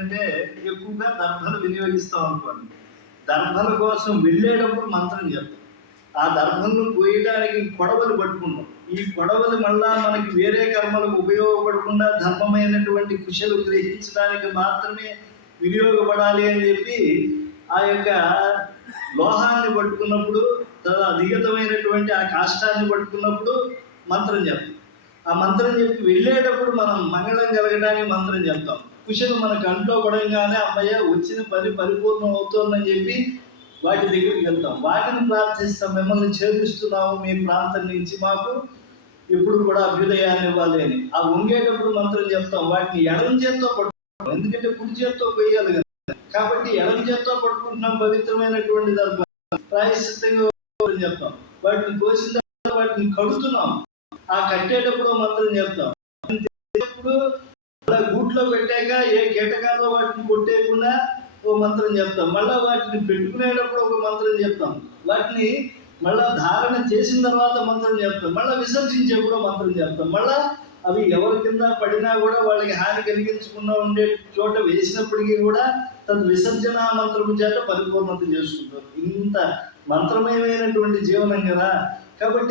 ఏంటంటే ఎక్కువగా దర్భలు వినియోగిస్తాం అనుకోండి. దర్భల కోసం వెళ్ళేటప్పుడు మంత్రం చెప్తాం. ఆ దర్భలను కోయడానికి కొడవలు పట్టుకుంటాం. ఈ కొడవలు మళ్ళా మనకి వేరే కర్మలకు ఉపయోగపడకుండా ధర్మమైనటువంటి కుశలు గ్రహించడానికి మాత్రమే వినియోగపడాలి అని చెప్పి ఆ యొక్క లోహాన్ని పట్టుకున్నప్పుడు, నిగతమైనటువంటి ఆ కాష్టాన్ని పట్టుకున్నప్పుడు మంత్రం చెప్తాం. ఆ మంత్రం చెప్పి వెళ్ళేటప్పుడు మనం మంగళం కలగడానికి మంత్రం చెప్తాం. కుశలు మన కంట్లో పడంగానే అమ్మయ్య వచ్చిన పని పరిపూర్ణం అవుతుందని చెప్పి వాటి దగ్గరికి వెళ్తాం. వాటిని ప్రార్థిస్తాం, మిమ్మల్ని చేపిస్తున్నాము మీ ప్రాంతం నుంచి, మాకు ఎప్పుడు కూడా అభ్యుదయాన్ని ఇవ్వాలి అని. ఆ వంగేటప్పుడు మంత్రం చెప్తాం. వాటిని ఎడం చేత్తో పట్టుకుంటాం, ఎందుకంటే కుడి చేత్తో పోయాలి కదా. కాబట్టి ఎడం చేత్తో పట్టుకుంటున్నాం పవిత్రమైనటువంటి దర్భ. ప్రాయశ్చిత్తంగా చెప్తాం. వాటిని కోసిన తర్వాత వాటిని కడుతున్నాం. ఆ కట్టేటప్పుడు మంత్రం చెప్తాం. గూట్లో పెట్టాక ఏ కీటకాల్లో వాటిని కొట్టేయకుండా ఓ మంత్రం చెప్తాం. మళ్ళీ వాటిని పెట్టుకునేటప్పుడు ఒక మంత్రం చెప్తాం. వాటిని మళ్ళా ధారణ చేసిన తర్వాత మంత్రం చెప్తాం. మళ్ళీ విసర్జించేప్పుడు మంత్రం చెప్తాం. మళ్ళా అవి ఎవరి కింద పడినా కూడా వాళ్ళకి హాని కలిగించకుండా ఉండే చోట వేసినప్పటికీ కూడా తన విసర్జన మంత్రము చేత పరిపూర్ణత చేసుకుంటాం. ఇంత మంత్రమయమైనటువంటి జీవనం కదా. కాబట్టి